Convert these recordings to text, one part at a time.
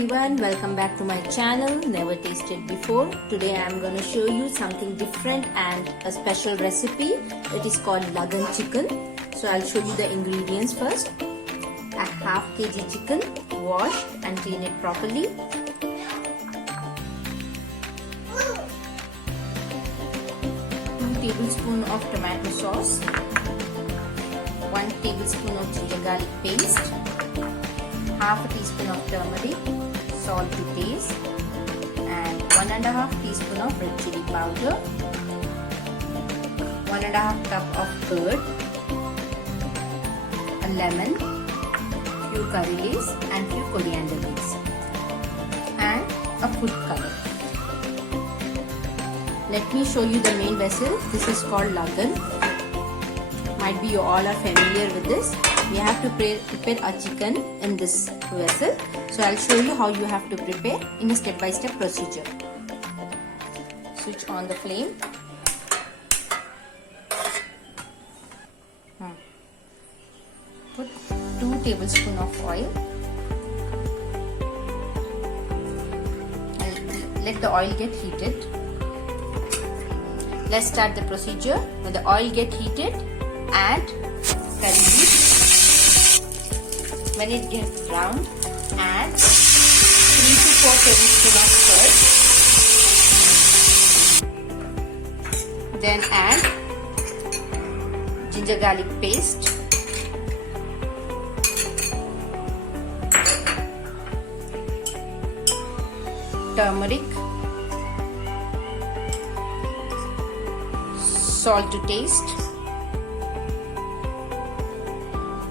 everyone, welcome back to my channel Never Tasted Before. Today I am going to show you something different and a special recipe. It is called Lagan chicken. So I'll show you the ingredients first. A half kg chicken, washed and clean it properly. 2 tablespoons of tomato sauce, 1 tablespoon of ginger garlic paste, half a teaspoon of turmeric, salt to taste, and 1.5 teaspoon of red chilli powder, 1.5 cup of curd, a lemon, few curry leaves and few coriander leaves, and a food color. Let me show you the main vessel. This is called Lagan. Might be you all are familiar with this. We have to prepare our chicken in this vessel. So I'll show you how you have to prepare in a step-by-step procedure. Switch on the flame. Put 2 tablespoons of oil. And let the oil get heated. Let's start the procedure. When the oil get heated, add curry leaves. When it gets brown, add 3 to 4 tablespoons of curd. Then add ginger garlic paste, turmeric, salt to taste,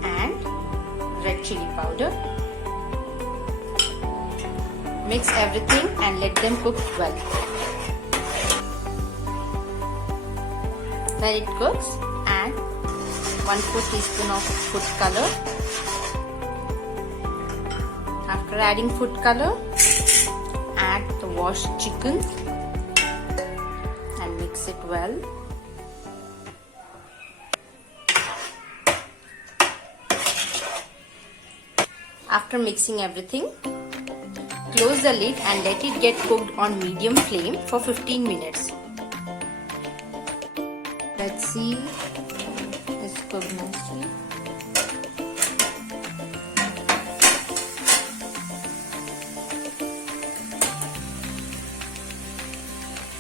and red chilli powder. Mix everything and let them cook well. When it cooks, add 1/4 teaspoon of food color. After adding food color, add the washed chicken and mix it well. After mixing everything, close the lid and let it get cooked on medium flame for 15 minutes. Let's see, it's cooked nicely.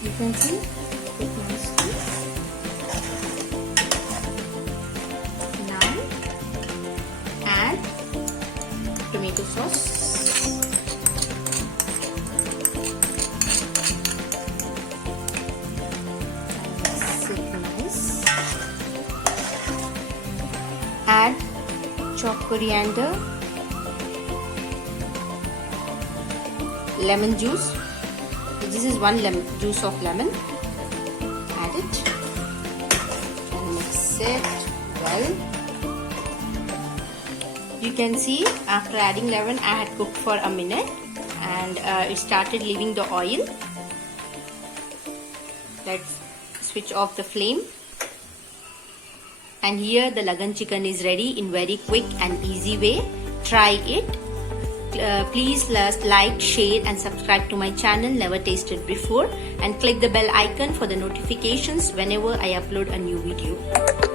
You can see, cooked nicely. Now, add tomato sauce, add chopped coriander, lemon juice. This is 1 juice of lemon. Add it and mix it well. You can see after adding lemon, I had cooked for a minute and it started leaving the oil. Let's switch off the flame. And here the Lagan chicken is ready in very quick and easy way. Try it. Please like, share and subscribe to my channel Never Tasted Before, and click the bell icon for the notifications whenever I upload a new video.